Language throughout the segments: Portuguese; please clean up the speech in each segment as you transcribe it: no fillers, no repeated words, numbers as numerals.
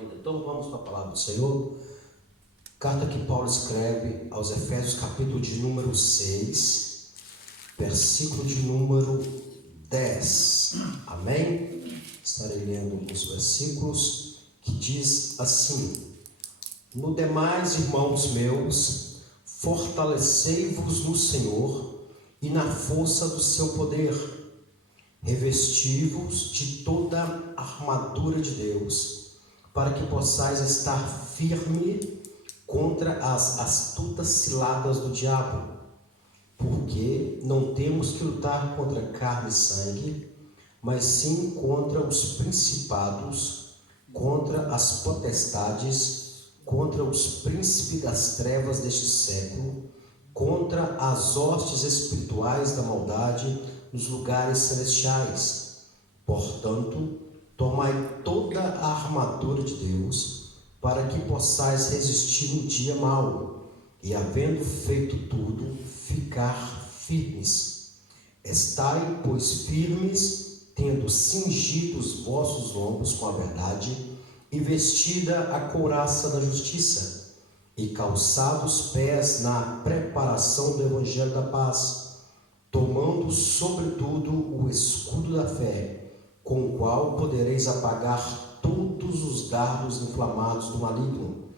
Então vamos para a palavra do Senhor. Carta que Paulo escreve aos Efésios, capítulo de número 6, versículo de número 10. Amém? Estarei lendo alguns versículos que diz assim: No demais, irmãos meus, fortalecei-vos no Senhor e na força do seu poder. Revesti-vos de toda a armadura de Deus, para que possais estar firme contra as astutas ciladas do diabo. Porque não temos que lutar contra carne e sangue, mas sim contra os principados, contra as potestades, contra os príncipes das trevas deste século, contra as hostes espirituais da maldade nos lugares celestiais. Portanto, tomai toda a armadura de Deus, para que possais resistir no dia mau, e havendo feito tudo, ficar firmes. Estai, pois, firmes, tendo cingido os vossos lombos com a verdade, e vestida a couraça da justiça, e calçados os pés na preparação do evangelho da paz, tomando sobretudo o escudo da fé, com o qual podereis apagar todos os dardos inflamados do maligno.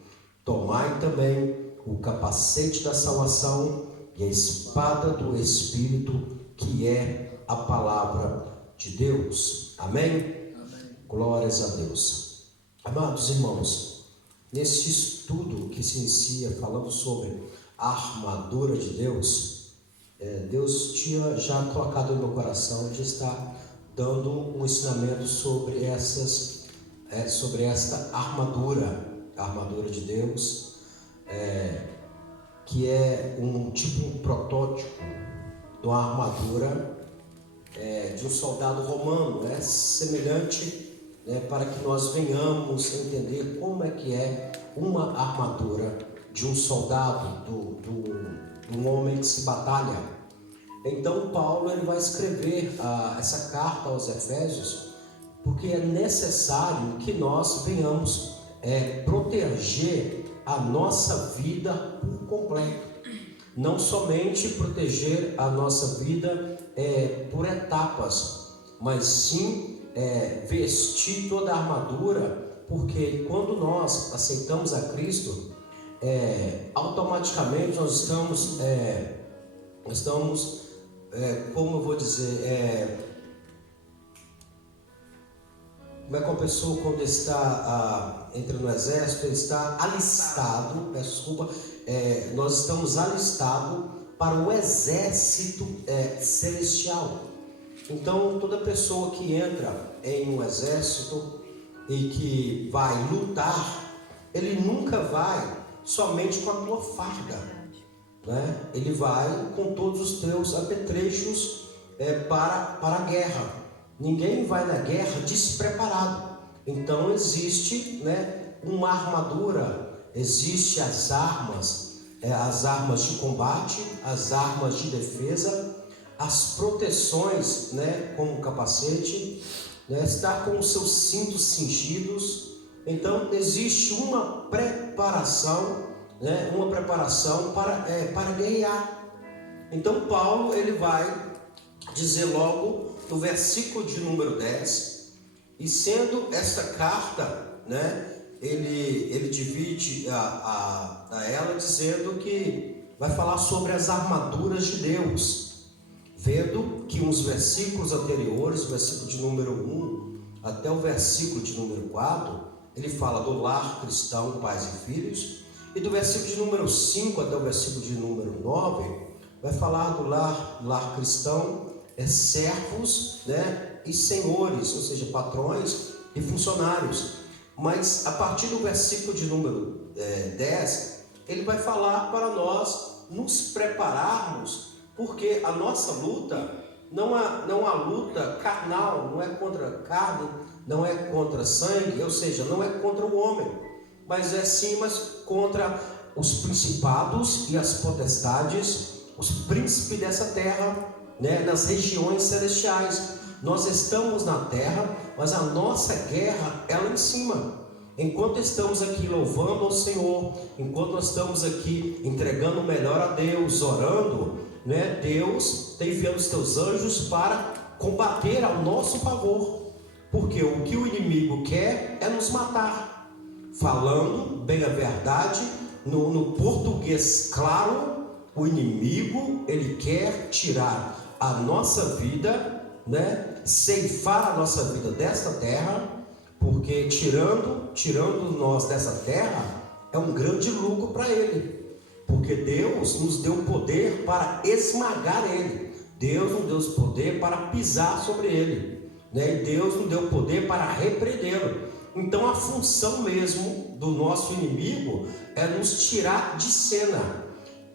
Tomai também o capacete da salvação e a espada do Espírito, que é a palavra de Deus. Amém? Amém. Glórias a Deus. Amados irmãos, nesse estudo que se inicia falando sobre a armadura de Deus, Deus tinha já colocado no meu coração de estar dando um ensinamento sobre esta armadura, a armadura de Deus, que é um protótipo de uma armadura de um soldado romano, semelhante, para que nós venhamos entender como é que é uma armadura de um soldado, de um homem que se batalha. Então Paulo ele vai escrever essa carta aos Efésios, porque é necessário que nós venhamos proteger a nossa vida por completo. Não somente proteger a nossa vida por etapas, mas sim vestir toda a armadura, porque quando nós aceitamos a Cristo, automaticamente nós estamos como eu vou dizer, como é que uma pessoa quando entra no exército, ele está alistado, nós estamos alistados para o exército celestial. Então toda pessoa que entra em um exército e que vai lutar, ele nunca vai somente com a tua farda, ele vai com todos os teus apetrechos para a guerra. Ninguém vai na guerra despreparado. Então existe uma armadura, existe as armas de combate, as armas de defesa, as proteções, como o capacete, estar com os seus cintos cingidos. Então existe uma preparação, para guerrear. Então Paulo ele vai dizer logo no versículo de número 10, e sendo essa carta, ele divide a ela dizendo que vai falar sobre as armaduras de Deus, vendo que uns versículos anteriores, o versículo de número 1 até o versículo de número 4, ele fala do lar cristão, pais e filhos. E do versículo de número 5 até o versículo de número 9, vai falar do lar cristão, servos, e senhores, ou seja, patrões e funcionários. Mas a partir do versículo de número 10, ele vai falar para nós nos prepararmos, porque a nossa luta não é luta carnal, não é contra carne, não é contra sangue, ou seja, não é contra o homem, mas contra os principados e as potestades, os príncipes dessa terra, nas regiões celestiais. Nós estamos na terra, mas a nossa guerra é lá em cima. Enquanto estamos aqui louvando ao Senhor, enquanto nós estamos aqui entregando o melhor a Deus, orando, né, Deus tem enviado os teus anjos para combater ao nosso favor, porque o que o inimigo quer é nos matar. Falando bem a verdade, no português claro, o inimigo, ele quer tirar a nossa vida, né, ceifar a nossa vida desta terra, porque tirando nós dessa terra é um grande lucro para ele, porque Deus nos deu poder para esmagar ele, Deus nos deu poder para pisar sobre ele, né? E Deus nos deu poder para repreendê-lo. Então a função mesmo do nosso inimigo é nos tirar de cena,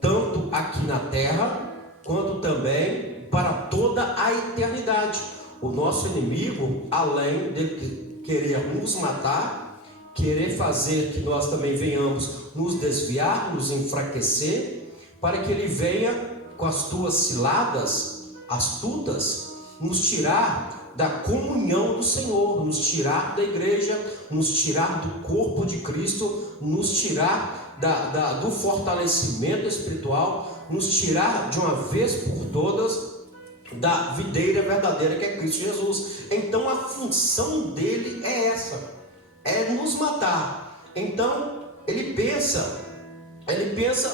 tanto aqui na terra, quanto também para toda a eternidade. O nosso inimigo, além de querer nos matar, querer fazer que nós também venhamos nos desviar, nos enfraquecer, para que ele venha com as tuas ciladas astutas, nos tirar da comunhão do Senhor, nos tirar da igreja, nos tirar do corpo de Cristo, nos tirar do fortalecimento espiritual, nos tirar de uma vez por todas da videira verdadeira que é Cristo Jesus. Então a função dele é essa, é nos matar. Então ele pensa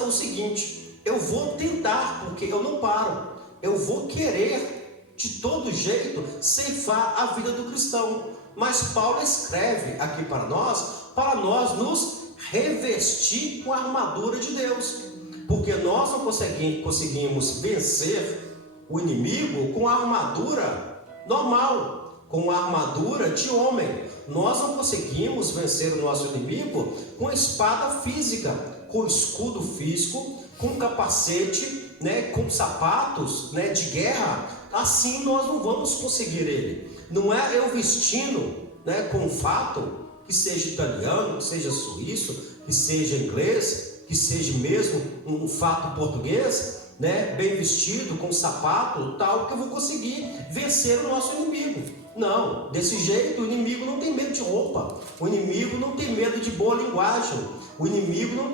o seguinte: eu vou tentar, porque eu não paro, eu vou querer de todo jeito ceifar a vida do cristão. Mas Paulo escreve aqui para nós nos revestir com a armadura de Deus, porque nós não conseguimos vencer o inimigo com a armadura normal, com a armadura de homem. Nós não conseguimos vencer o nosso inimigo com espada física, com escudo físico, com capacete, né, com sapatos, né, de guerra. Assim nós não vamos conseguir ele. Não é eu vestindo, né, com um fato, que seja italiano, que seja suíço, que seja inglês, que seja mesmo um fato português, né, bem vestido, com sapato, tal, que eu vou conseguir vencer o nosso inimigo. Não, desse jeito o inimigo não tem medo de roupa, o inimigo não tem medo de boa linguagem, o inimigo não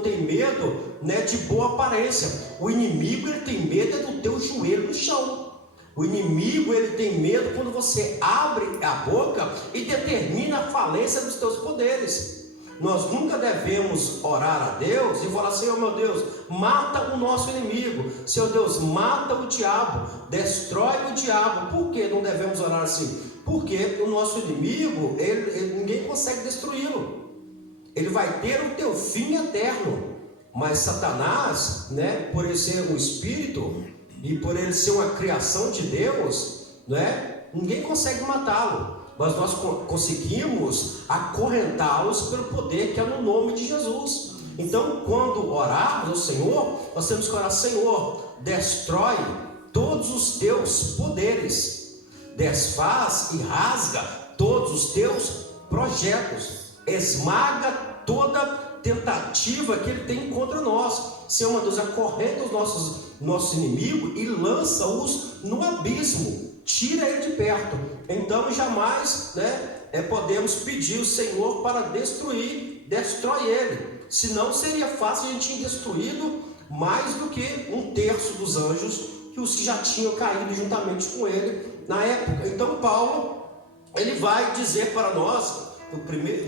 tem medo, né, de boa aparência. O inimigo, ele tem medo do teu joelho no chão. O inimigo, ele tem medo quando você abre a boca e determina a falência dos teus poderes. Nós nunca devemos orar a Deus e falar: Senhor meu Deus, mata o nosso inimigo, Senhor Deus, mata o diabo, destrói o diabo. Por que não devemos orar assim? Porque o nosso inimigo, ninguém consegue destruí-lo. Ele vai ter o teu fim eterno. Mas Satanás, né, por ele ser um espírito e por ele ser uma criação de Deus, né, ninguém consegue matá-lo. Mas nós conseguimos acorrentá-los pelo poder que é no nome de Jesus. Então, quando orarmos ao Senhor, nós temos que orar: Senhor, destrói todos os teus poderes, desfaz e rasga todos os teus projetos, esmaga toda tentativa que ele tem contra nós. Senhor, meu Deus, acorrenta os nossos inimigos e lança-os no abismo. Tira ele de perto. Então jamais, né, podemos pedir o Senhor para destrói ele. Senão seria fácil a gente ir destruído mais do que 1/3 dos anjos que os que já tinham caído juntamente com ele na época. Então Paulo, ele vai dizer para nós,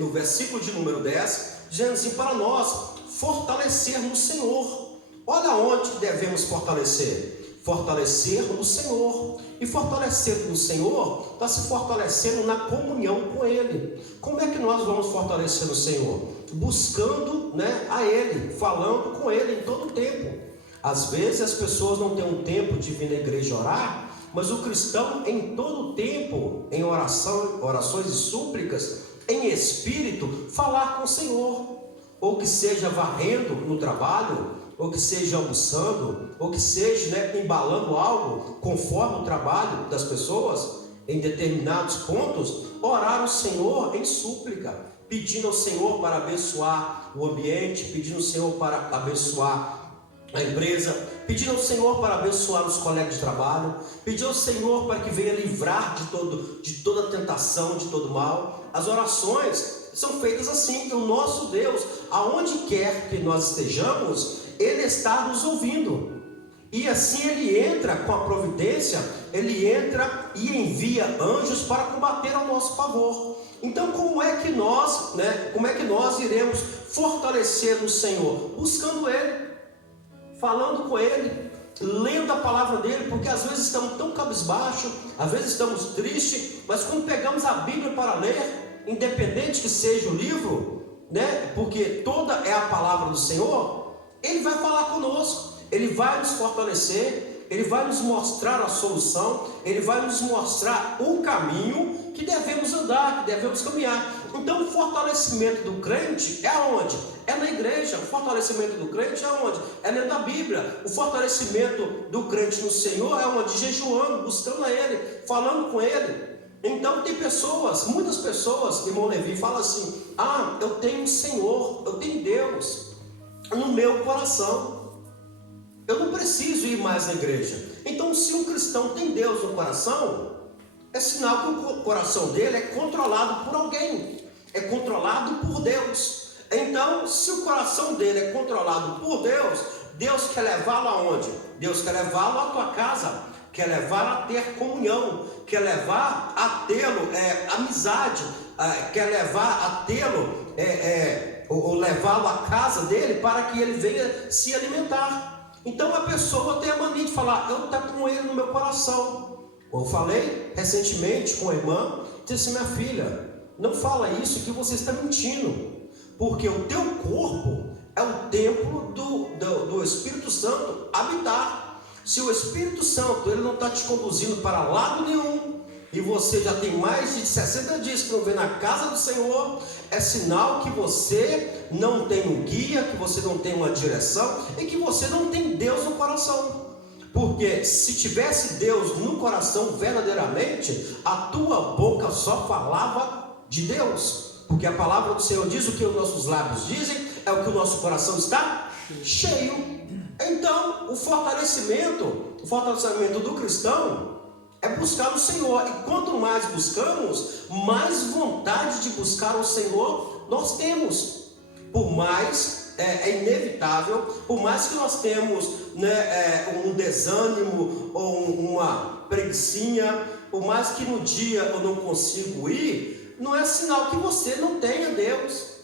no versículo de número 10, dizendo assim: para nós fortalecer no Senhor. Olha onde devemos fortalecer. Fortalecer no Senhor. E fortalecer no Senhor está se fortalecendo na comunhão com Ele. Como é que nós vamos fortalecer no Senhor? Buscando, né, a Ele, falando com Ele em todo o tempo. Às vezes as pessoas não têm um tempo de vir na igreja orar, mas o cristão em todo o tempo, em orações e súplicas, em espírito, falar com o Senhor. Ou que seja varrendo no trabalho, ou que seja almoçando, ou que seja, né, embalando algo conforme o trabalho das pessoas, em determinados pontos, orar ao Senhor em súplica, pedindo ao Senhor para abençoar o ambiente, pedindo ao Senhor para abençoar a empresa, pedindo ao Senhor para abençoar os colegas de trabalho, pedindo ao Senhor para que venha livrar de toda tentação, de todo mal. As orações são feitas assim. E o nosso Deus, aonde quer que nós estejamos, Ele está nos ouvindo. E assim Ele entra com a providência, Ele entra e envia anjos para combater ao nosso favor. Então como é que nós iremos fortalecer no Senhor? Buscando Ele, falando com Ele, lendo a palavra dele, porque às vezes estamos tão cabisbaixo, às vezes estamos tristes, mas quando pegamos a Bíblia para ler, independente que seja o livro, porque toda é a palavra do Senhor, Ele vai falar conosco, Ele vai nos fortalecer, Ele vai nos mostrar a solução, Ele vai nos mostrar o caminho que devemos andar, que devemos caminhar. Então o fortalecimento do crente é aonde? É na igreja. O fortalecimento do crente é aonde? É dentro da Bíblia. O fortalecimento do crente no Senhor é onde? Jejuando, buscando a Ele, falando com Ele. Então tem pessoas, muitas pessoas, irmão Levi, falam assim: eu tenho o Senhor, eu tenho Deus no meu coração, eu não preciso ir mais na igreja. Então se um cristão tem Deus no coração, é sinal que o coração dele é controlado por alguém, é controlado por Deus. Então se o coração dele é controlado por Deus, Deus quer levá-lo aonde? Deus quer levá-lo à tua casa, quer levar a ter comunhão, quer levar a tê-lo amizade, quer levar a tê-lo ou levá-lo à casa dele para que ele venha se alimentar. Então a pessoa tem a mania de falar: eu estou com ele no meu coração. Eu falei recentemente com a irmã, disse: minha filha, não fala isso que você está mentindo, porque o teu corpo é o templo do Espírito Santo habitar. Se o Espírito Santo ele não está te conduzindo para lado nenhum, e você já tem mais de 60 dias que não vem na casa do Senhor, é sinal que você não tem um guia, que você não tem uma direção e que você não tem Deus no coração. Porque se tivesse Deus no coração verdadeiramente, a tua boca só falava de Deus, porque a palavra do Senhor diz: o que os nossos lábios dizem é o que o nosso coração está cheio. Então o fortalecimento do cristão é buscar o Senhor, e quanto mais buscamos, mais vontade de buscar o Senhor nós temos. Por mais é inevitável, por mais que nós temos um desânimo ou uma preguicinha, por mais que no dia eu não consigo ir, não é sinal que você não tenha Deus.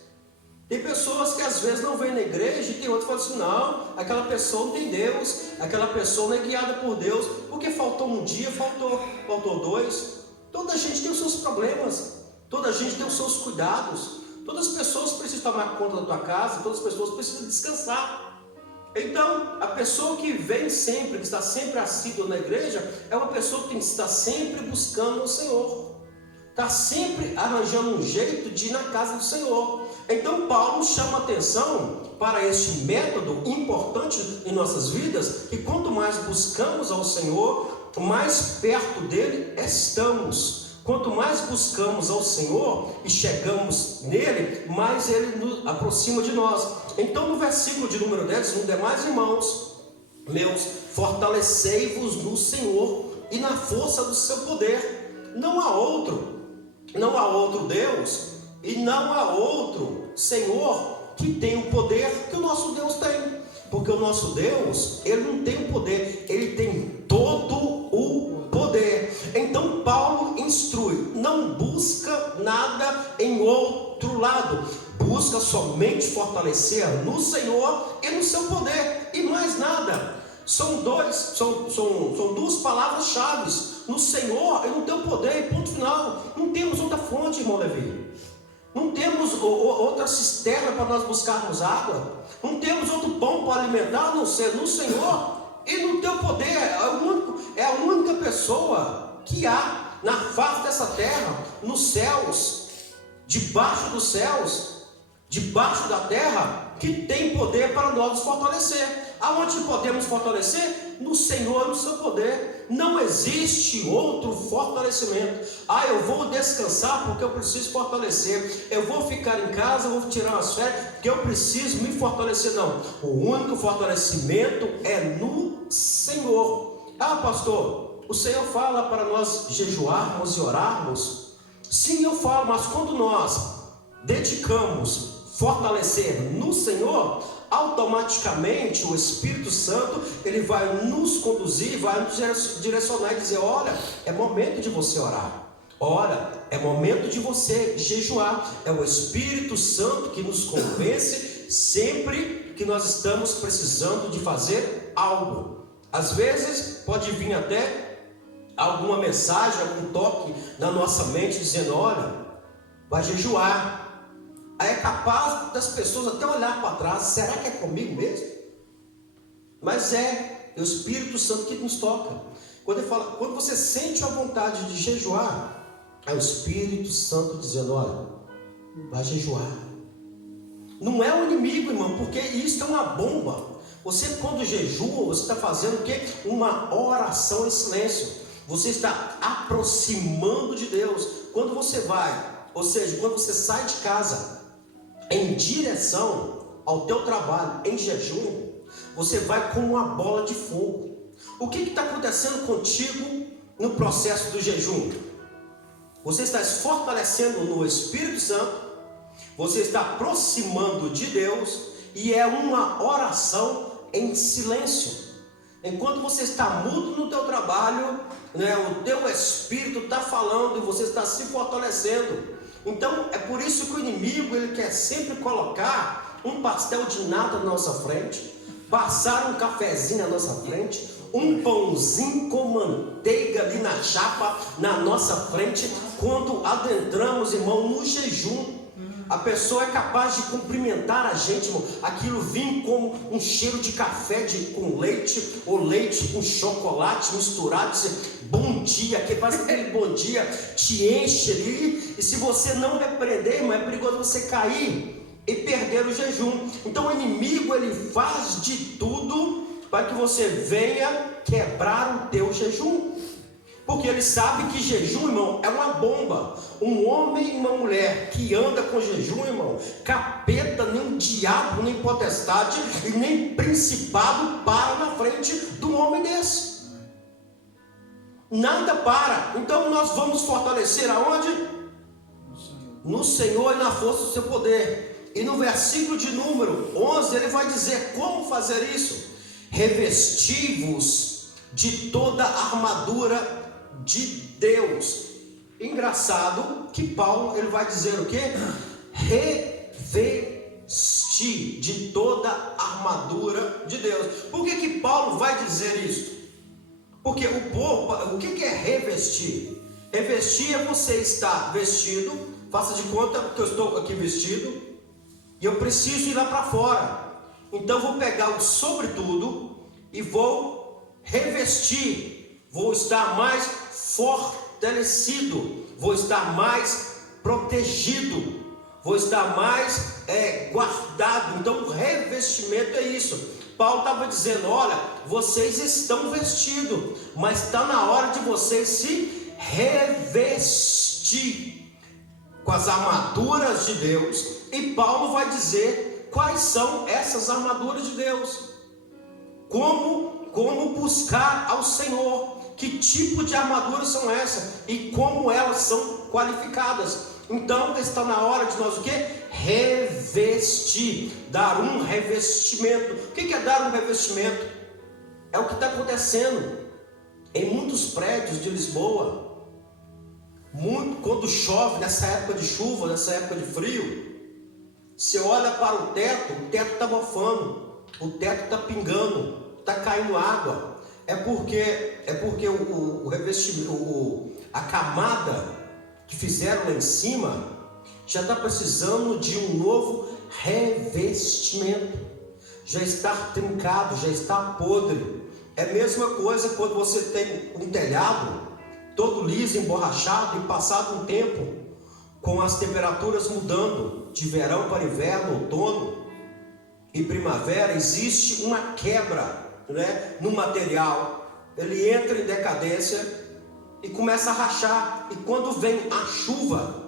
Tem pessoas que às vezes não vêm na igreja, e tem outros que falam assim: não, aquela pessoa não tem Deus, aquela pessoa não é guiada por Deus, porque faltou um dia, faltou dois. Toda a gente tem os seus problemas, toda a gente tem os seus cuidados, todas as pessoas precisam tomar conta da tua casa, todas as pessoas precisam descansar. Então a pessoa que vem sempre, que está sempre assídua na igreja, é uma pessoa que está sempre buscando o Senhor, está sempre arranjando um jeito de ir na casa do Senhor. Então Paulo chama atenção para este método importante em nossas vidas, que quanto mais buscamos ao Senhor, mais perto dele estamos. Quanto mais buscamos ao Senhor e chegamos nele, mais ele nos aproxima de nós. Então no versículo de número 10, no demais, irmãos meus, fortalecei-vos no Senhor e na força do seu poder. Não há outro Deus e não há outro Senhor que tem o poder que o nosso Deus tem, porque o nosso Deus, ele não tem o poder, ele tem todo o poder. Então Paulo instrui: não busca nada em outro lado, busca somente fortalecer no Senhor e no seu poder, e mais nada. São duas palavras-chave: no Senhor e no teu poder, ponto final. Não temos outra fonte, irmão Levi. Não temos outra cisterna para nós buscarmos água. Não temos outro pão para alimentar, a não ser no Senhor e no teu poder. É a única pessoa que há na face dessa terra, nos céus, debaixo dos céus, debaixo da terra, que tem poder para nós nos fortalecer. Aonde podemos fortalecer? No Senhor e no seu poder. Não existe outro fortalecimento. Eu vou descansar porque eu preciso fortalecer. Eu vou ficar em casa, vou tirar umas férias porque eu preciso me fortalecer. Não. O único fortalecimento é no Senhor. Pastor, o Senhor fala para nós jejuarmos e orarmos. Sim, eu falo, mas quando nós dedicamos fortalecer no Senhor, automaticamente o Espírito Santo ele vai nos conduzir, vai nos direcionar e dizer: olha, é momento de você orar, olha, é momento de você jejuar. É o Espírito Santo que nos convence sempre que nós estamos precisando de fazer algo. Às vezes pode vir até alguma mensagem, algum toque na nossa mente dizendo: olha, vai jejuar. Aí é capaz das pessoas até olhar para trás: será que é comigo mesmo? Mas é o Espírito Santo que nos toca. Quando ele fala, quando você sente a vontade de jejuar, é o Espírito Santo dizendo: olha, vai jejuar. Não é o inimigo, irmão, porque isso é uma bomba. Você, quando jejua, você está fazendo o quê? Uma oração em silêncio. Você está aproximando de Deus. Quando você vai, ou seja, quando você sai de casa em direção ao teu trabalho em jejum, você vai com uma bola de fogo. O que está acontecendo contigo no processo do jejum? Você está se fortalecendo no Espírito Santo, você está aproximando de Deus, e é uma oração em silêncio. Enquanto você está mudo no teu trabalho, o teu espírito está falando e você está se fortalecendo. Então é por isso que o inimigo ele quer sempre colocar um pastel de nata na nossa frente, passar um cafezinho na nossa frente, um pãozinho com manteiga ali na chapa na nossa frente. Quando adentramos, irmão, no jejum, a pessoa é capaz de cumprimentar a gente, irmão, aquilo vem como um cheiro de café com leite, ou leite com chocolate misturado, dizer, bom dia, que faz aquele bom dia, te enche ali, e se você não repreender, irmão, é perigoso você cair e perder o jejum. Então o inimigo ele faz de tudo para que você venha quebrar o teu jejum, porque ele sabe que jejum, irmão, é uma bomba. Um homem e uma mulher que anda com jejum, irmão, capeta, nem diabo, nem potestade e nem principado para na frente de um homem desse. Nada para. Então nós vamos fortalecer aonde? No Senhor e na força do seu poder. E no versículo de número 11 ele vai dizer como fazer isso: revesti-vos de toda a armadura de Deus. Engraçado que Paulo ele vai dizer o que? Revestir de toda a armadura de Deus. Por que Paulo vai dizer isso? Porque o que é revestir? Revestir é você estar vestido. Faça de conta que eu estou aqui vestido e eu preciso ir lá para fora. Então vou pegar o sobretudo e vou revestir. Vou estar mais fortalecido, vou estar mais protegido, vou estar mais guardado. Então o revestimento é isso. Paulo estava dizendo: olha, vocês estão vestidos, mas está na hora de vocês se revestir com as armaduras de Deus. E Paulo vai dizer quais são essas armaduras de Deus, como buscar ao Senhor, que tipo de armaduras são essas e como elas são qualificadas. Então está na hora de nós o que? Revestir, dar um revestimento. O que é dar um revestimento? É o que está acontecendo em muitos prédios de Lisboa. Quando chove, nessa época de chuva, nessa época de frio, você olha para o teto está mofando, o teto está pingando, está caindo água. É porque o revestimento, a camada que fizeram lá em cima já está precisando de um novo revestimento. Já está trincado, já está podre. É a mesma coisa quando você tem um telhado todo liso, emborrachado, e passado um tempo, com as temperaturas mudando de verão para inverno, outono e primavera, existe uma quebra, no material. Ele entra em decadência e começa a rachar, e quando vem a chuva,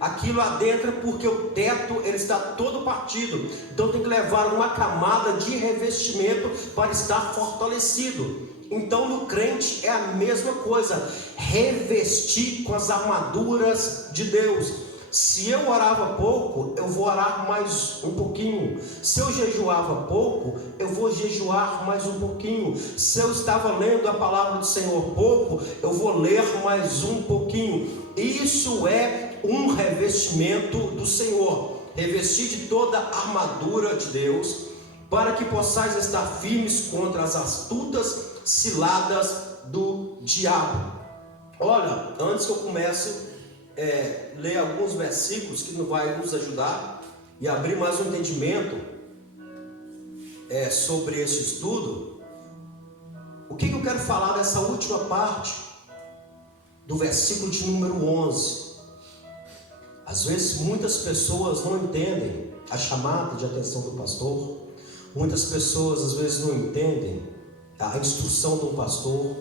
aquilo adentra, porque o teto ele está todo partido. Então tem que levar uma camada de revestimento para estar fortalecido. Então no crente é a mesma coisa, revestir com as armaduras de Deus. Se eu orava pouco, eu vou orar mais um pouquinho. Se eu jejuava pouco, eu vou jejuar mais um pouquinho. Se eu estava lendo a palavra do Senhor pouco, eu vou ler mais um pouquinho. Isso é um revestimento do Senhor. Revestir de toda a armadura de Deus, para que possais estar firmes contra as astutas ciladas do diabo. Olha, antes que eu comece ler alguns versículos que vai nos ajudar e abrir mais um entendimento sobre esse estudo, o que eu quero falar dessa última parte do versículo de número 11. Às vezes muitas pessoas não entendem a chamada de atenção do pastor, muitas pessoas às vezes não entendem a instrução do pastor,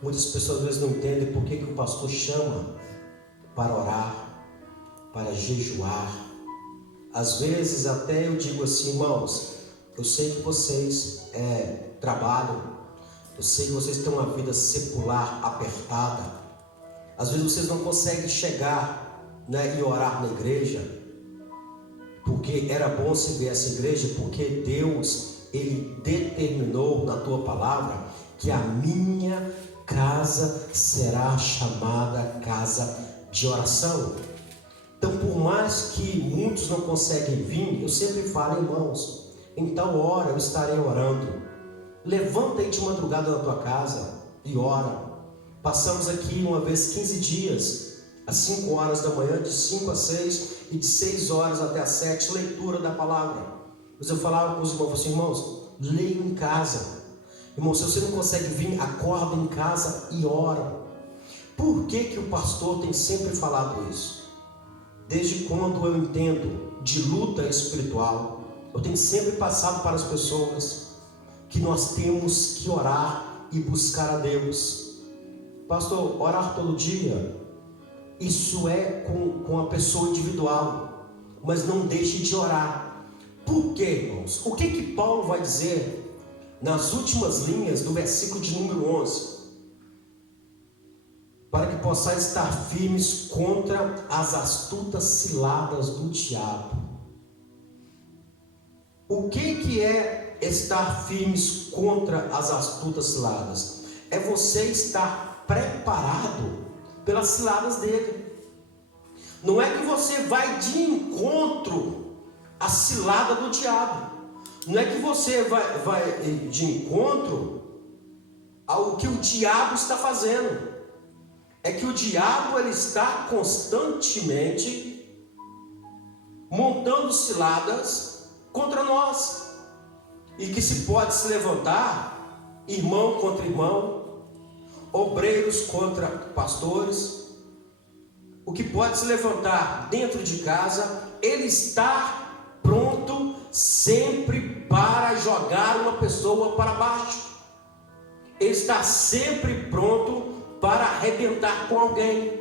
muitas pessoas às vezes não entendem por que o pastor chama para orar, para jejuar. Às vezes até eu digo assim: irmãos, eu sei que vocês trabalham, eu sei que vocês têm uma vida secular apertada, às vezes vocês não conseguem chegar, e orar na igreja, porque era bom se ver essa igreja, porque Deus, Ele determinou na tua palavra que a minha casa será chamada casa de oração. Então, por mais que muitos não conseguem vir, eu sempre falo: irmãos, em tal hora eu estarei orando. Levanta aí de madrugada na tua casa e ora. Passamos aqui uma vez 15 dias, às 5 horas da manhã, de 5 a 6, e de 6 horas até às 7, leitura da palavra. Mas eu falava com os irmãos assim: irmãos, leiam em casa. Irmão, se você não consegue vir, acorda em casa e ora. Por que o pastor tem sempre falado isso? Desde quando eu entendo de luta espiritual, eu tenho sempre passado para as pessoas que nós temos que orar e buscar a Deus. Pastor, orar todo dia, isso é com a pessoa individual, mas não deixe de orar. Por quê, irmãos? O que Paulo vai dizer nas últimas linhas do versículo de número 11? Para que possais estar firmes contra as astutas ciladas do diabo. O que é estar firmes contra as astutas ciladas? É você estar preparado pelas ciladas dele. Não é que você vai de encontro à cilada do diabo. Não é que você vai de encontro ao que o diabo está fazendo. É que o diabo, ele está constantemente montando ciladas contra nós, e que se pode se levantar irmão contra irmão, obreiros contra pastores. O que pode se levantar dentro de casa, ele está pronto sempre para jogar uma pessoa para baixo. Ele está sempre pronto para arrebentar com alguém.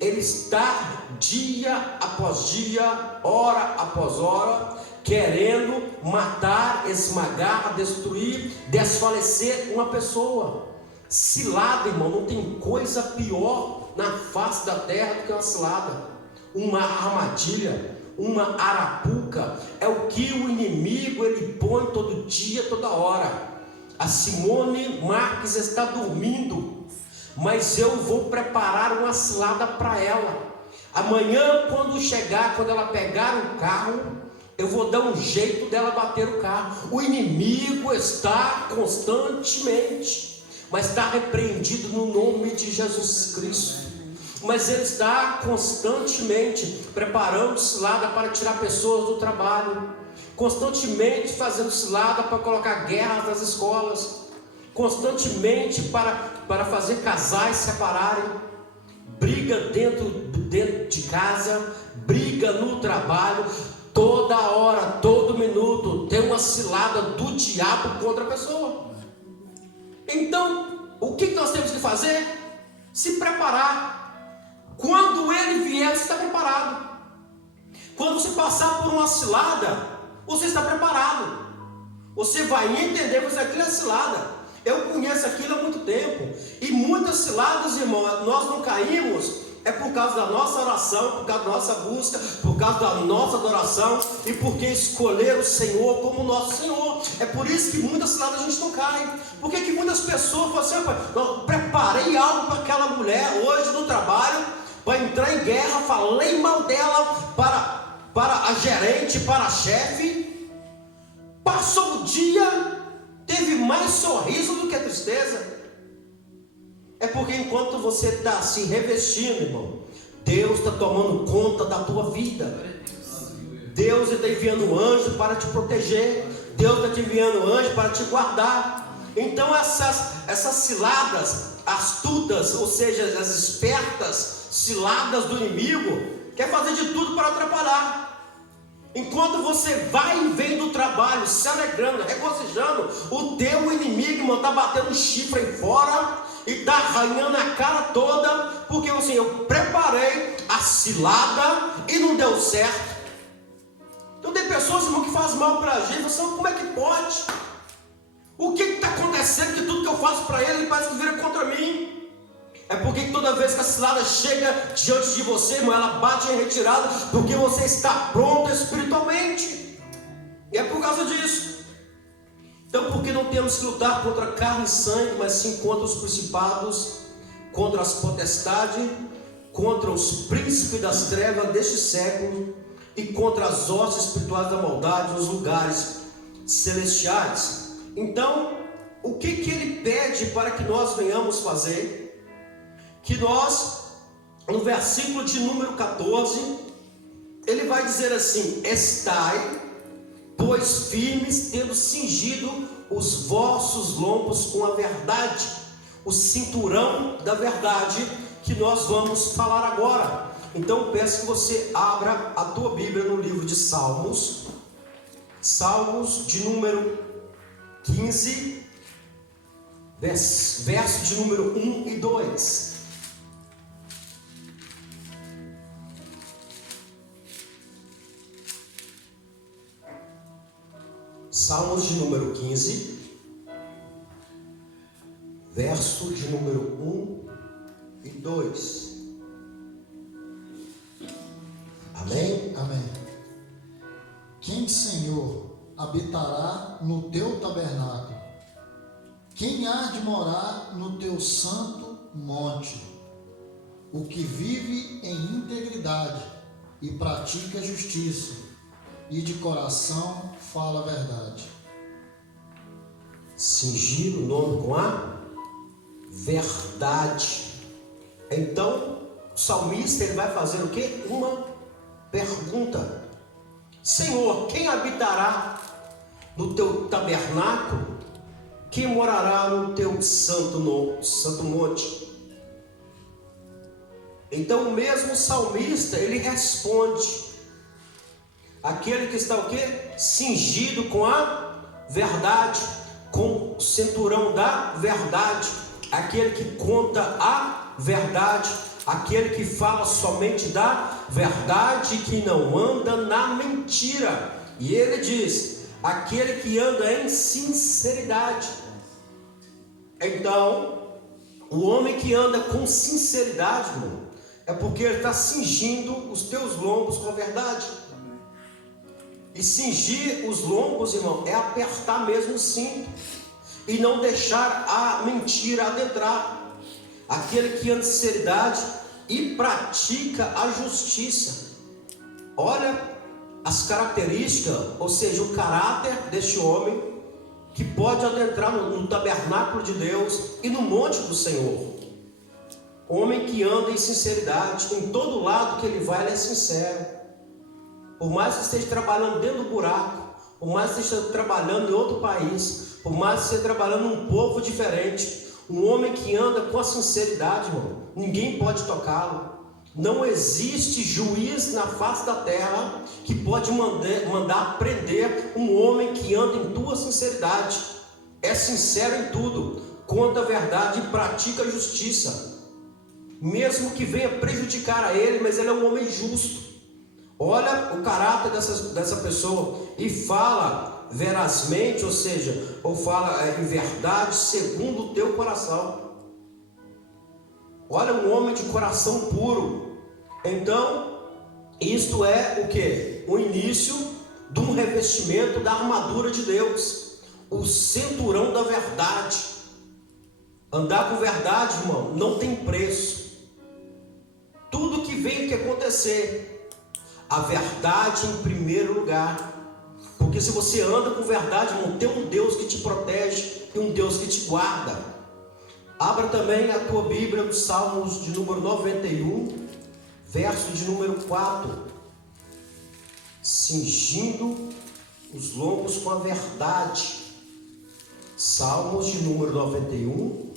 Ele está dia após dia, hora após hora, querendo matar, esmagar, destruir, desfalecer uma pessoa. Cilada, irmão, não tem coisa pior na face da terra do que uma cilada. Uma armadilha, uma arapuca, é o que o inimigo ele põe todo dia, toda hora. A Simone Marques está dormindo, mas eu vou preparar uma cilada para ela. Amanhã, quando ela pegar o carro, eu vou dar um jeito dela bater o carro. O inimigo está constantemente, mas está repreendido no nome de Jesus Cristo. Mas ele está constantemente preparando cilada para tirar pessoas do trabalho, constantemente fazendo cilada para colocar guerras nas escolas, constantemente para fazer casais se separarem, briga dentro de casa, briga no trabalho. Toda hora, todo minuto tem uma cilada do diabo contra a pessoa. Então, o que nós temos que fazer? Se preparar. Quando ele vier, você está preparado. Quando você passar por uma cilada, você está preparado. Você vai entender que aquilo é cilada. Eu conheço aquilo há muito tempo. E muitas ciladas, irmão, nós não caímos É por causa da nossa oração, por causa da nossa busca, por causa da nossa adoração e porque escolher o Senhor como nosso Senhor. É por isso que muitas ciladas a gente não cai. Por que muitas pessoas falam assim: eu preparei algo para aquela mulher hoje no trabalho, para entrar em guerra, falei mal dela para a gerente, para a chefe. Passou o dia, teve mais sorriso do que tristeza. É porque enquanto você está se revestindo, irmão, Deus está tomando conta da tua vida. Deus está enviando anjo para te proteger. Deus está te enviando anjo para te guardar. Então essas ciladas astutas, ou seja, as espertas ciladas do inimigo, quer fazer de tudo para atrapalhar. Enquanto você vai e vem do trabalho, se alegrando, regozijando, o teu inimigo está batendo chifre aí fora e está arranhando a cara toda, porque assim, eu preparei a cilada e não deu certo. Então tem pessoas, irmão, que fazem mal para a gente. Você sabe como é que pode? O que está acontecendo? Que tudo que eu faço para ele parece que vira contra mim. É porque toda vez que a cilada chega diante de você, irmão, ela bate em retirada, porque você está pronto espiritualmente. E é por causa disso. Então, porque não temos que lutar contra carne e sangue, mas sim contra os principados, contra as potestades, contra os príncipes das trevas deste século e contra as hostes espirituais da maldade nos lugares celestiais. Então, o que ele pede para que nós venhamos fazer? Que nós, no versículo de número 14, ele vai dizer assim: estai, pois firmes, tendo cingido os vossos lombos com a verdade, o cinturão da verdade, que nós vamos falar agora. Então peço que você abra a tua Bíblia no livro de Salmos, Salmos de número 15, verso de número 1 e 2. Salmos de número 15, verso de número 1 e 2. Amém? Amém. Quem, Senhor, habitará no teu tabernáculo? Quem há de morar no teu santo monte? O que vive em integridade e pratica justiça, e de coração fala a verdade. Cingir o nome com a verdade. Então, o salmista ele vai fazer o quê? Uma pergunta: Senhor, quem habitará no teu tabernáculo? Quem morará no teu santo monte? Então, o mesmo salmista ele responde: aquele que está o quê? Cingido com a verdade, com o cinturão da verdade, aquele que conta a verdade, aquele que fala somente da verdade, que não anda na mentira. E ele diz: aquele que anda em sinceridade. Então, o homem que anda com sinceridade, irmão, é porque ele está cingindo os teus lombos com a verdade. E cingir os lombos, irmão, é apertar mesmo o cinto e não deixar a mentira adentrar. Aquele que anda em sinceridade e pratica a justiça. Olha as características, ou seja, o caráter deste homem que pode adentrar no tabernáculo de Deus e no monte do Senhor. Homem que anda em sinceridade, em todo lado que ele vai, ele é sincero. Por mais que esteja trabalhando dentro do buraco, por mais que esteja trabalhando em outro país, por mais que esteja trabalhando num povo diferente, um homem que anda com a sinceridade, irmão, ninguém pode tocá-lo. Não existe juiz na face da terra que pode mandar prender um homem que anda em tua sinceridade. É sincero em tudo, conta a verdade e pratica a justiça, mesmo que venha prejudicar a ele, mas ele é um homem justo. Olha o caráter dessa pessoa e fala verazmente, ou seja, ou fala em verdade segundo o teu coração. Olha, um homem de coração puro. Então, isto é o que? O início de um revestimento da armadura de Deus, o cinturão da verdade. Andar com verdade, irmão, não tem preço. Tudo que vem que acontecer, a verdade em primeiro lugar. Porque se você anda com verdade, irmão, tem um Deus que te protege e um Deus que te guarda. Abra também a tua Bíblia nos Salmos de número 91, verso de número 4. Cingindo os lombos com a verdade. Salmos de número 91,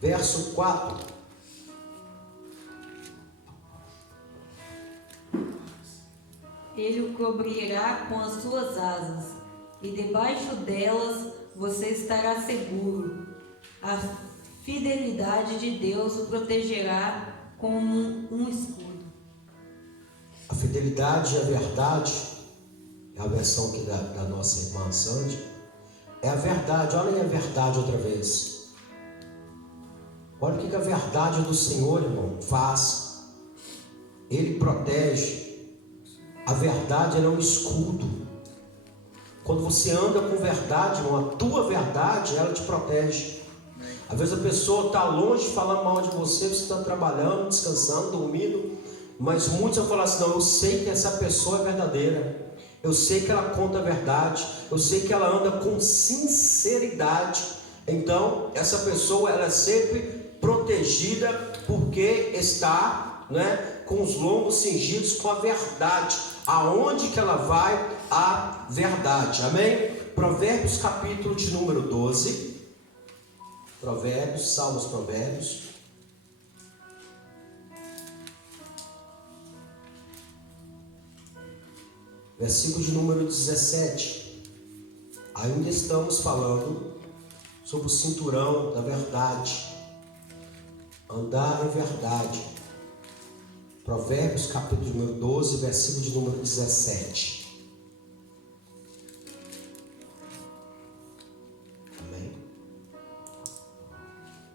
verso 4. Ele o cobrirá com as suas asas, e debaixo delas você estará seguro. A fidelidade de Deus o protegerá como um escudo. A fidelidade e a verdade, é a versão aqui da nossa irmã Sandy, é a verdade. Olha aí a verdade outra vez. Olha o que a verdade do Senhor, irmão, faz. Ele protege. A verdade é um escudo. Quando você anda com verdade, irmão, a tua verdade, ela te protege. Às vezes a pessoa está longe falando mal de você, você está trabalhando, descansando, dormindo, mas muitos vão falar assim: não, eu sei que essa pessoa é verdadeira, eu sei que ela conta a verdade, eu sei que ela anda com sinceridade. Então essa pessoa, ela é sempre protegida, porque está, com os lombos cingidos com a verdade. Aonde que ela vai? A verdade. Amém? Provérbios capítulo de número 12. Provérbios, Salmos, Provérbios. Versículo de número 17. Ainda estamos falando sobre o cinturão da verdade. Andar em verdade. Provérbios capítulo de número 12, versículo de número 17. Amém?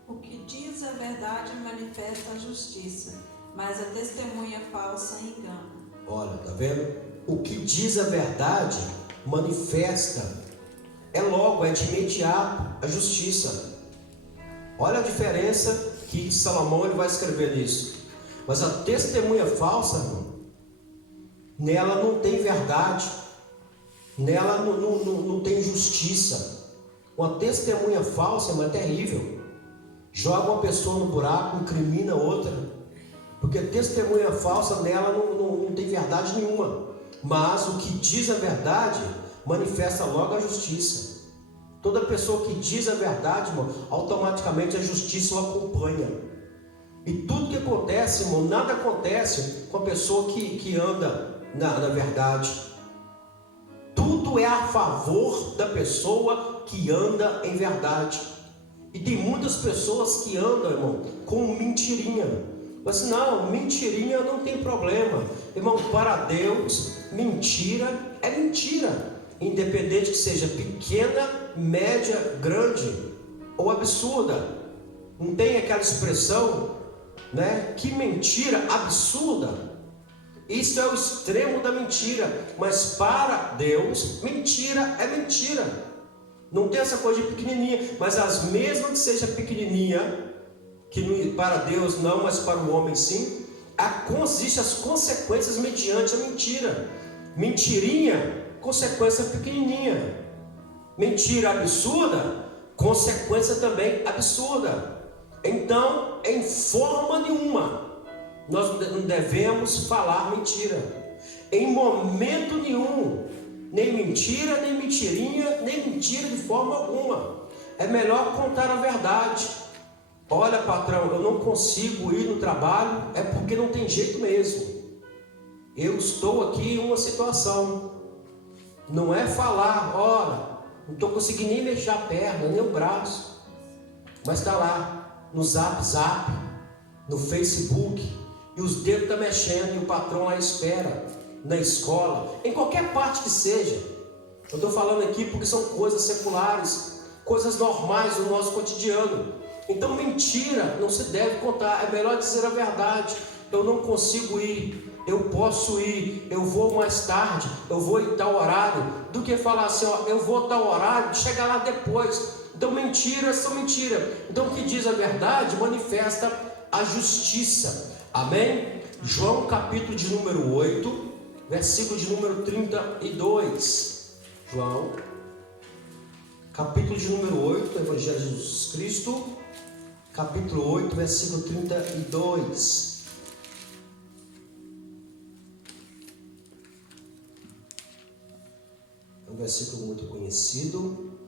O que diz a verdade manifesta a justiça, mas a testemunha falsa engana. Olha, tá vendo? O que diz a verdade manifesta, é logo, é de imediato a justiça. Olha a diferença que Salomão ele vai escrever nisso. Mas a testemunha falsa, irmão, nela não tem verdade, nela não tem justiça. Uma testemunha falsa, irmão, é terrível. Joga uma pessoa no buraco, incrimina outra, porque testemunha falsa nela não tem verdade nenhuma. Mas o que diz a verdade manifesta logo a justiça. Toda pessoa que diz a verdade, irmão, automaticamente a justiça o acompanha. E tudo que acontece, irmão, nada acontece com a pessoa que anda na verdade. Tudo é a favor da pessoa que anda em verdade. E tem muitas pessoas que andam, irmão, com mentirinha. Mas não, mentirinha não tem problema. Irmão, para Deus, mentira é mentira. Independente que seja pequena, média, grande ou absurda. Não tem aquela expressão, que mentira absurda. Isso é o extremo da mentira. Mas para Deus, mentira é mentira. Não tem essa coisa de pequenininha. Mas as mesmas que seja pequenininha, que para Deus não, mas para o homem sim, existem as consequências mediante a mentira. Mentirinha, consequência pequenininha. Mentira absurda, consequência também absurda. Então, em forma nenhuma, nós não devemos falar mentira. Em momento nenhum, nem mentira, nem mentirinha, nem mentira de forma alguma. É melhor contar a verdade. Olha, patrão, eu não consigo ir no trabalho, é porque não tem jeito mesmo. Eu estou aqui em uma situação. Não é falar, olha, não estou conseguindo nem mexer a perna, nem o braço. Mas está lá, no Zap, no Facebook, e os dedos estão mexendo, e o patrão lá espera, na escola, em qualquer parte que seja. Eu estou falando aqui porque são coisas seculares, coisas normais do nosso cotidiano. Então mentira não se deve contar, é melhor dizer a verdade. Eu não consigo ir, eu posso ir, eu vou mais tarde, eu vou em tal horário, do que falar assim, ó, eu vou tal horário, chegar lá depois. Então mentiras são mentiras. Então o que diz a verdade manifesta a justiça. Amém? João capítulo de número 8, versículo de número 32. João capítulo de número 8, Evangelho de Jesus Cristo, capítulo 8, versículo 32. É um versículo muito conhecido.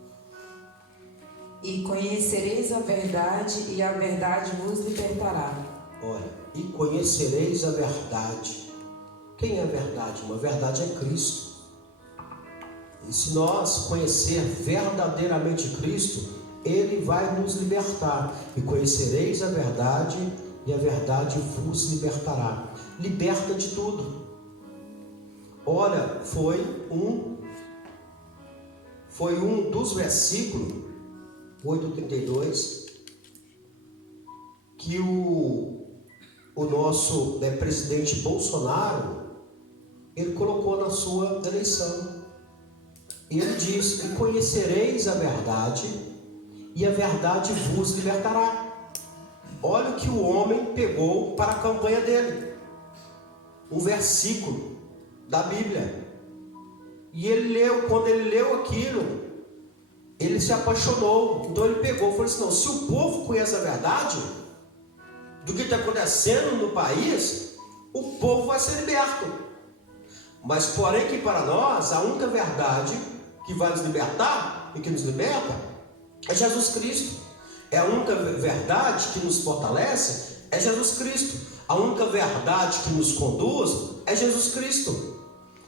E conhecereis a verdade, e a verdade vos libertará. Olha, e conhecereis a verdade. Quem é a verdade? A verdade é Cristo. E se nós conhecer verdadeiramente Cristo, Ele vai nos libertar. E conhecereis a verdade, e a verdade vos libertará. Liberta de tudo. Olha, foi um dos versículos 8:32 que o nosso presidente Bolsonaro ele colocou na sua eleição. E ele diz: e conhecereis a verdade, e a verdade vos libertará. Olha o que o homem pegou para a campanha dele, um versículo da Bíblia. E ele leu, quando ele leu aquilo, ele se apaixonou. Então ele pegou e falou assim: não, se o povo conhece a verdade do que está acontecendo no país, o povo vai ser liberto. Mas porém que para nós a única verdade que vai nos libertar e que nos liberta é Jesus Cristo. É a única verdade que nos fortalece é Jesus Cristo. A única verdade que nos conduz é Jesus Cristo.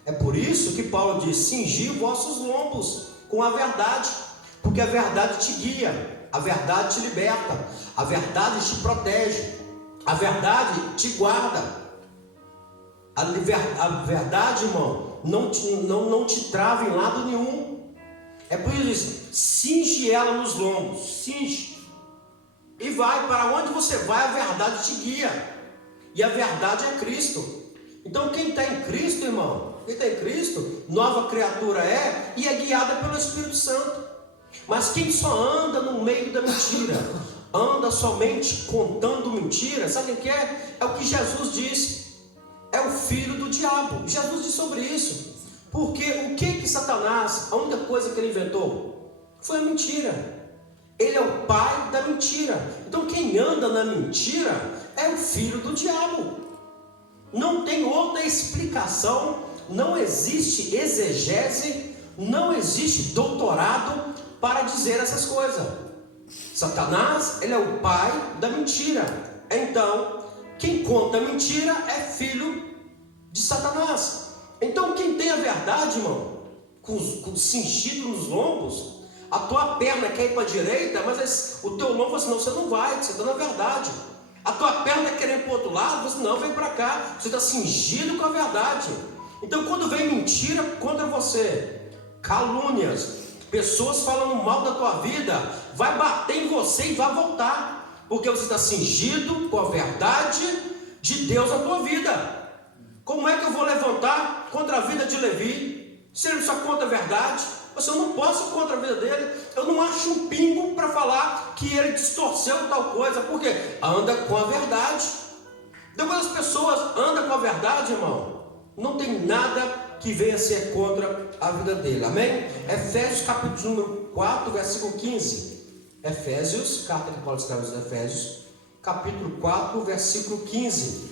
É por isso que Paulo diz: cingi vossos lombos com a verdade, porque a verdade te guia, a verdade te liberta, a verdade te protege, a verdade te guarda. A verdade, irmão, não te trava em lado nenhum. É por isso, cinge ela nos lombos, cinge. E vai, para onde você vai, a verdade te guia. E a verdade é Cristo. Então quem está em Cristo, irmão, quem está em Cristo, nova criatura é, e é guiada pelo Espírito Santo. Mas quem só anda no meio da mentira, anda somente contando mentira, sabe o que é? É o que Jesus disse. É o filho do diabo. Jesus disse sobre isso. Porque o que Satanás, a única coisa que ele inventou foi a mentira. Ele é o pai da mentira. Então quem anda na mentira é o filho do diabo. Não tem outra explicação. Não existe exegese, não existe doutorado para dizer essas coisas. Satanás, ele é o pai da mentira. Então quem conta mentira é filho de Satanás. Então quem tem a verdade, irmão, com cingido nos lombos, a tua perna quer ir para a direita, mas o teu lombo fala assim: não, você não vai, você está na verdade. A tua perna quer ir para o outro lado, você não, vem para cá, você está cingido com a verdade. Então quando vem mentira contra você, calúnias, pessoas falando mal da tua vida, vai bater em você e vai voltar. Porque você está cingido com a verdade de Deus na tua vida. Como é que eu vou levantar contra a vida de Levi, se ele só conta a verdade? Eu não posso ir contra a vida dele. Eu não acho um pingo para falar que ele distorceu tal coisa, porque anda com a verdade. Então quando as pessoas andam com a verdade, irmão, não tem nada que venha ser contra a vida dele. Amém? Efésios capítulo número 4, versículo 15. Efésios, carta que Paulo escreve aos Efésios, capítulo 4, versículo 15.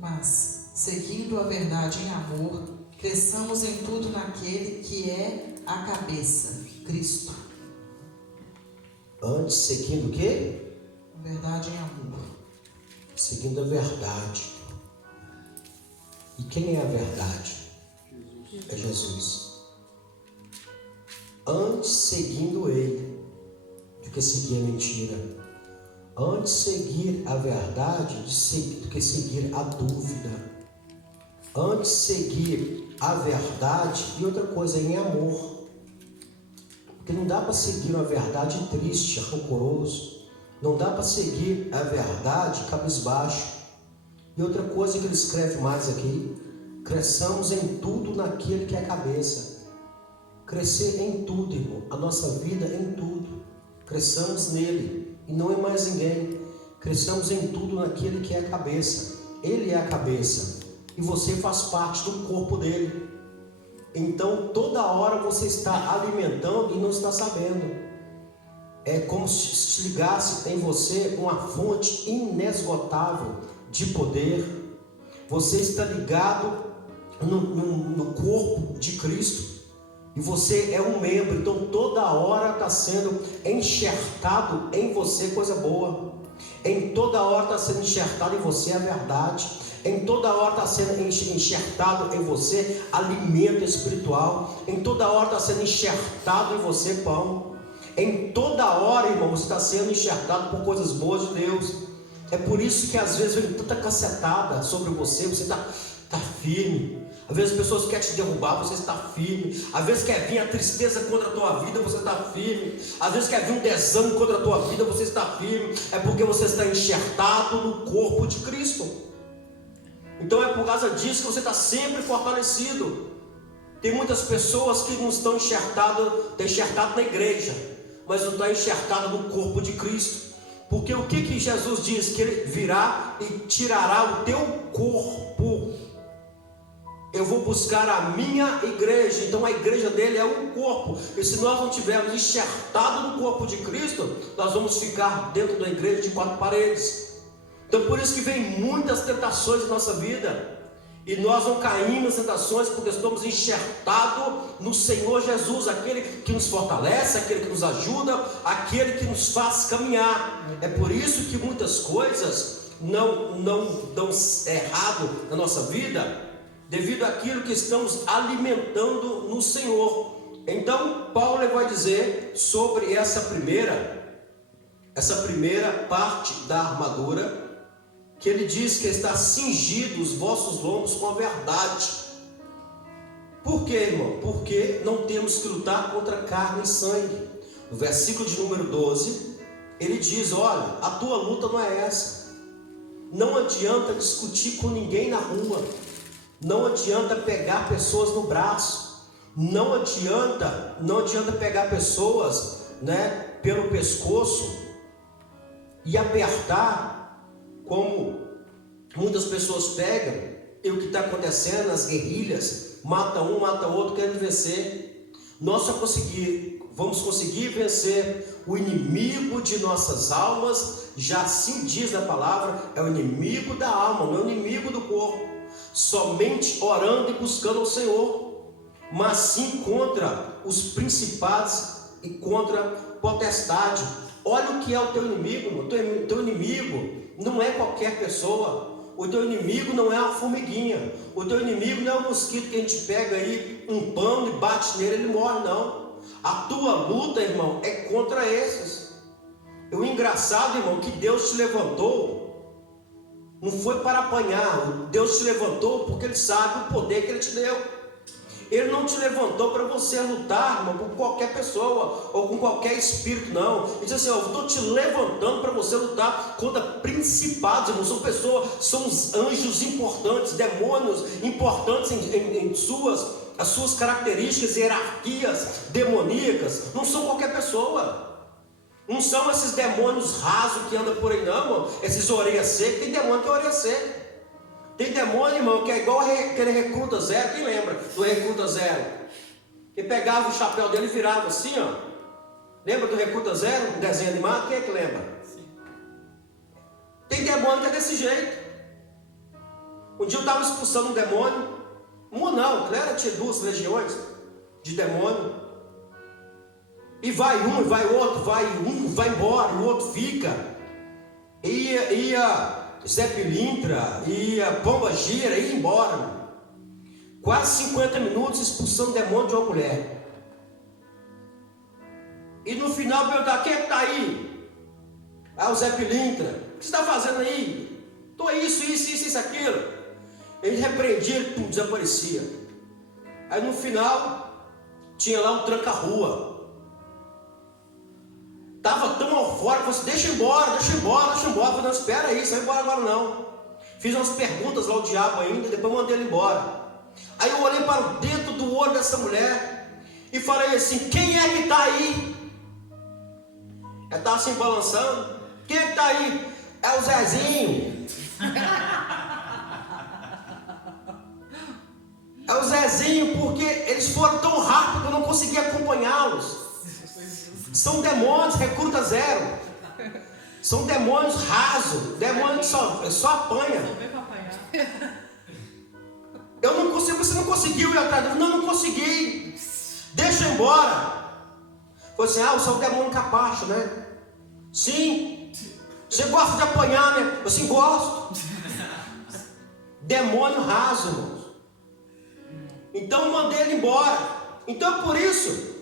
Mas, seguindo a verdade em amor, cresçamos em tudo naquele que é a cabeça, Cristo. Antes, seguindo o quê? A verdade em amor. Seguindo a verdade. E quem é a verdade? É Jesus. Antes, seguindo Ele. que seguir a mentira. Antes seguir a verdade do que seguir a dúvida. Antes seguir a verdade e outra coisa, em amor. Porque não dá para seguir uma verdade triste, rancoroso. Não dá para seguir a verdade cabisbaixo. E outra coisa que ele escreve mais aqui: cresçamos em tudo naquele que é a cabeça. Crescer em tudo, irmão. A nossa vida em tudo. Cresçamos nele e não em mais ninguém. Cresçamos em tudo naquele que é a cabeça. Ele é a cabeça e você faz parte do corpo dele. Então toda hora você está alimentando e não está sabendo. É como se ligasse em você uma fonte inesgotável de poder. Você está ligado no corpo de Cristo e você é um membro. Então toda hora está sendo enxertado em você coisa boa. Em toda hora está sendo enxertado em você a verdade. Em toda hora está sendo enxertado em você alimento espiritual. Em toda hora está sendo enxertado em você pão. Em toda hora, irmão, você está sendo enxertado por coisas boas de Deus. É por isso que às vezes vem tanta cacetada sobre você está firme. Às vezes as pessoas querem te derrubar, você está firme. Às vezes quer vir a tristeza contra a tua vida, você está firme. Às vezes quer vir um desânimo contra a tua vida, você está firme. É porque você está enxertado no corpo de Cristo. Então é por causa disso que você está sempre fortalecido. Tem muitas pessoas que não estão enxertadas na igreja, mas não estão enxertadas no corpo de Cristo. Porque o que Jesus diz? Que Ele virá e tirará o teu corpo. Eu vou buscar a minha igreja. Então a igreja dele é um corpo. E se nós não tivermos enxertado no corpo de Cristo, nós vamos ficar dentro da igreja de 4 paredes. Então por isso que vem muitas tentações na nossa vida. E nós não caímos nas tentações porque estamos enxertados no Senhor Jesus, aquele que nos fortalece, aquele que nos ajuda, aquele que nos faz caminhar. É por isso que muitas coisas não dão errado na nossa vida, devido àquilo que estamos alimentando no Senhor. Então Paulo vai dizer sobre essa primeira parte da armadura, que ele diz que está cingido os vossos lombos com a verdade. Por quê, irmão? Porque não temos que lutar contra carne e sangue. No versículo de número 12, ele diz: olha, a tua luta não é essa. Não adianta discutir com ninguém na rua. Não adianta pegar pessoas no braço. Não adianta pegar pessoas, pelo pescoço e apertar, como muitas pessoas pegam. E o que está acontecendo nas guerrilhas, mata um, mata outro, querendo vencer. Nós só vamos conseguir vencer o inimigo de nossas almas, já assim diz a palavra, é o inimigo da alma, não é o inimigo do corpo, somente orando e buscando o Senhor, mas sim contra os principados e contra a potestade. Olha o que é o teu inimigo, irmão. O teu inimigo não é qualquer pessoa. O teu inimigo não é uma formiguinha. O teu inimigo não é um mosquito que a gente pega aí um pano e bate nele, ele morre, não. A tua luta, irmão, é contra esses. E o engraçado, irmão, que Deus te levantou não foi para apanhar. Deus te levantou porque Ele sabe o poder que Ele te deu. Ele não te levantou para você lutar, irmão, com qualquer pessoa ou com qualquer espírito, não. Ele diz assim: eu estou te levantando para você lutar contra principados, irmão. São pessoas, são os anjos importantes, demônios importantes em as suas características, hierarquias demoníacas. Não são qualquer pessoa. Não são esses demônios rasos que andam por aí, não, irmão. Esses orelhas secas. Tem demônio que é orelha seca. Tem demônio, irmão, que é igual aquele Recruta Zero. Quem lembra do Recruta Zero? Que pegava o chapéu dele e virava assim, ó. Lembra do Recruta Zero? Um desenho animado? Quem é que lembra? Sim. Tem demônio que é desse jeito. Um dia eu estava expulsando um demônio. Tinha 2 legiões de demônio. E vai um, e vai outro, vai embora, e o outro fica. Ia Zé Pilintra, ia Pomba Gira, ia embora. Quase 50 minutos expulsando o demônio de uma mulher. E no final perguntar: quem é que está aí? O Zé Pilintra. O que você está fazendo aí? Estou isso, aquilo. Ele repreendia, ele desaparecia. Aí no final tinha lá um tranca-rua. Estava tão eufórico, falei assim: deixa eu embora. Eu falei: não, espera aí, você vai embora agora não. Fiz umas perguntas lá ao diabo ainda, depois mandei ele embora. Aí eu olhei para dentro do olho dessa mulher e falei assim: quem é que está aí? Ela estava assim balançando. Quem é que está aí? É o Zezinho. É o Zezinho, porque eles foram tão rápido que eu não consegui acompanhá-los. São demônios, recruta zero. São demônios rasos, demônios que só apanha. Eu não consigo, você não conseguiu ir atrás dele? Não consegui. Deixa eu embora. Falei assim: você é o demônio capacho, né? Sim. Você gosta de apanhar, né? Eu sim gosto. Demônio raso, irmãos. Então eu mandei ele embora. Então é por isso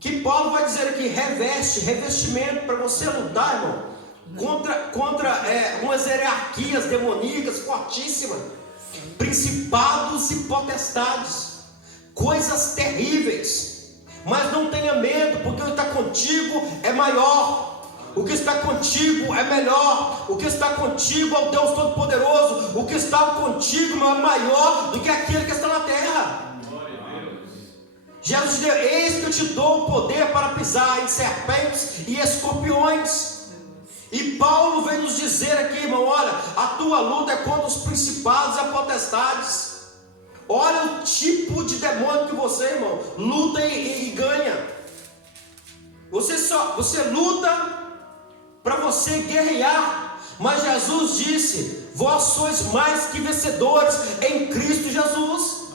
que Paulo vai dizer aqui: revestimento para você lutar, irmão, contra umas hierarquias demoníacas fortíssimas, principados e potestades, coisas terríveis. Mas não tenha medo, porque o que está contigo é maior. O que está contigo é melhor. O que está contigo é o Deus Todo-Poderoso. O que está contigo é maior do que aquele que está na terra. Jesus disse: eis que eu te dou o poder para pisar em serpentes e escorpiões. E Paulo vem nos dizer aqui, irmão: olha, a tua luta é contra os principados e potestades. Olha o tipo de demônio que você, irmão, luta e ganha. Você luta para você guerrear, mas Jesus disse: vós sois mais que vencedores em Cristo Jesus.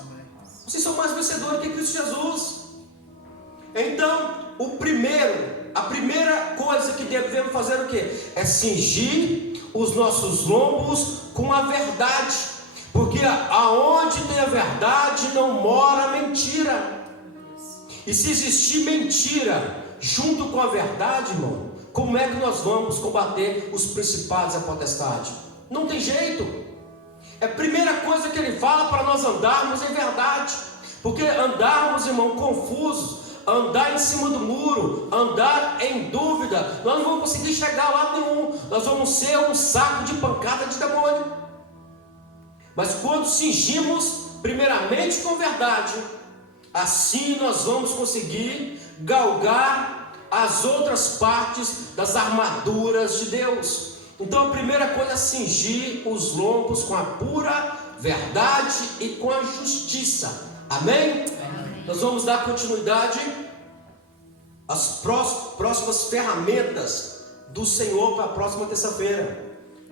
Vocês são mais vencedores que em Cristo Jesus. Então, a primeira coisa que devemos fazer é o quê? É cingir os nossos lombos com a verdade. Porque aonde tem a verdade não mora a mentira. E se existir mentira junto com a verdade, irmão, como é que nós vamos combater os principados e a potestade? Não tem jeito. É a primeira coisa que ele fala para nós andarmos em verdade. Porque andarmos, irmão, confusos, andar em cima do muro, andar em dúvida, nós não vamos conseguir chegar lá nenhum. Nós vamos ser um saco de pancada de demônio. Mas quando cingimos primeiramente com verdade, assim nós vamos conseguir galgar as outras partes das armaduras de Deus. Então a primeira coisa é cingir os lombos com a pura verdade e com a justiça. Amém? Amém. Nós vamos dar continuidade às próximas ferramentas do Senhor para a próxima terça-feira.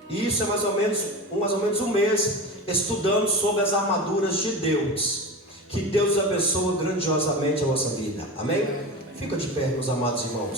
E isso é mais ou menos um mês estudando sobre as armaduras de Deus. Que Deus abençoe grandiosamente a vossa vida. Amém? Fica de pé, meus amados irmãos.